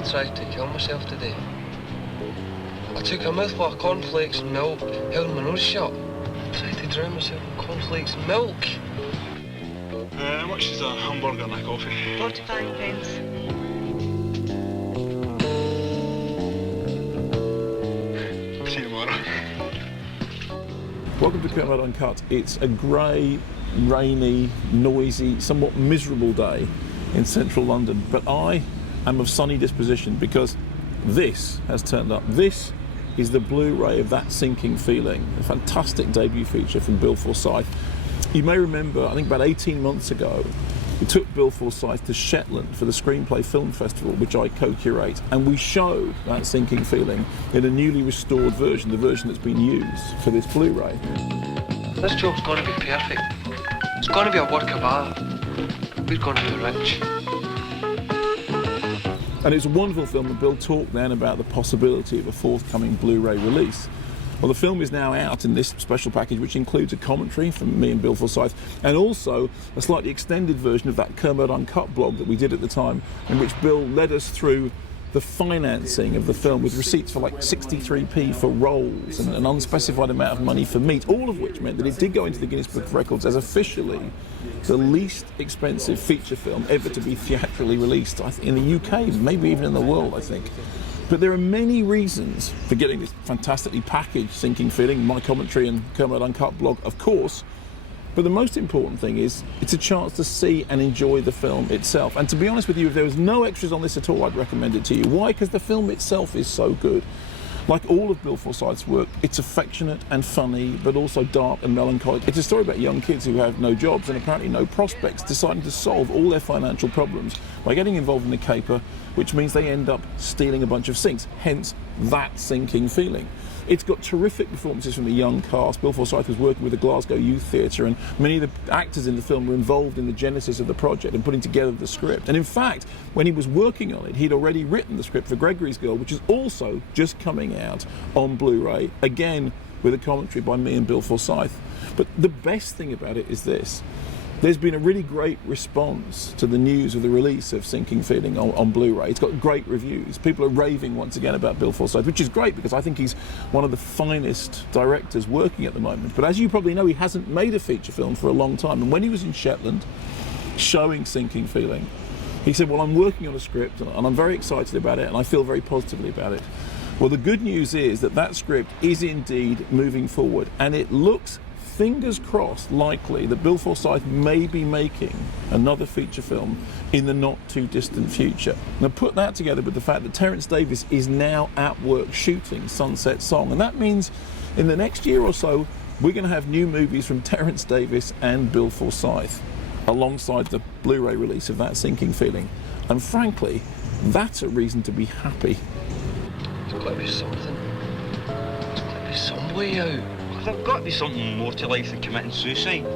I tried to kill myself today. I took a mouthful of cornflakes and milk, held my nose shut. Tried to drown myself in cornflakes and milk. How much is a hamburger and a coffee? 45 pence. See you tomorrow. Welcome to Kermoe Uncut. It's a grey, rainy, noisy, somewhat miserable day in central London, but I am of sunny disposition because this has turned up. This is the Blu-ray of That Sinking Feeling, a fantastic debut feature from Bill Forsyth. You may remember, I think about 18 months ago, we took Bill Forsyth to Shetland for the Screenplay Film Festival, which I co-curate, and we showed That Sinking Feeling in a newly restored version, the version that's been used for this Blu-ray. This job's going to be perfect. It's going to be a work of art. We're going to be rich. And it's a wonderful film, and Bill talked then about the possibility of a forthcoming Blu-ray release. Well, the film is now out in this special package, which includes a commentary from me and Bill Forsyth, and also a slightly extended version of that Kermoe Uncut blog that we did at the time, in which Bill led us through the financing of the film with receipts for like 63p for rolls and an unspecified amount of money for meat, all of which meant that it did go into the Guinness Book of Records as officially the least expensive feature film ever to be theatrically released, I think, in the UK, maybe even in the world, I think. But there are many reasons for getting this fantastically packaged Sinking Feeling, my commentary and Kermoe Uncut blog, of course. But the most important thing is it's a chance to see and enjoy the film itself. And to be honest with you, if there was no extras on this at all, I'd recommend it to you. Why? Because the film itself is so good. Like all of Bill Forsyth's work, it's affectionate and funny, but also dark and melancholic. It's a story about young kids who have no jobs and apparently no prospects, deciding to solve all their financial problems by getting involved in a caper, which means they end up stealing a bunch of sinks, hence That Sinking Feeling. It's got terrific performances from the young cast. Bill Forsyth was working with the Glasgow Youth Theatre, and many of the actors in the film were involved in the genesis of the project and putting together the script. And in fact, when he was working on it, he'd already written the script for Gregory's Girl, which is also just coming out on Blu-ray, again with a commentary by me and Bill Forsyth. But the best thing about it is this. There's been a really great response to the news of the release of Sinking Feeling on Blu-ray. It's got great reviews. People are raving once again about Bill Forsyth, which is great because I think he's one of the finest directors working at the moment. But as you probably know, he hasn't made a feature film for a long time. And when he was in Shetland showing Sinking Feeling, he said, well, I'm working on a script and I'm very excited about it and I feel very positively about it. Well, the good news is that that script is indeed moving forward, and it looks, fingers crossed, likely that Bill Forsyth may be making another feature film in the not too distant future. Now put that together with the fact that Terence Davies is now at work shooting Sunset Song, and that means in the next year or so we're going to have new movies from Terence Davies and Bill Forsyth alongside the Blu-ray release of That Sinking Feeling. And frankly, that's a reason to be happy. There's got to be something. There's got to be some way out. There's got to be something more to life than committing suicide.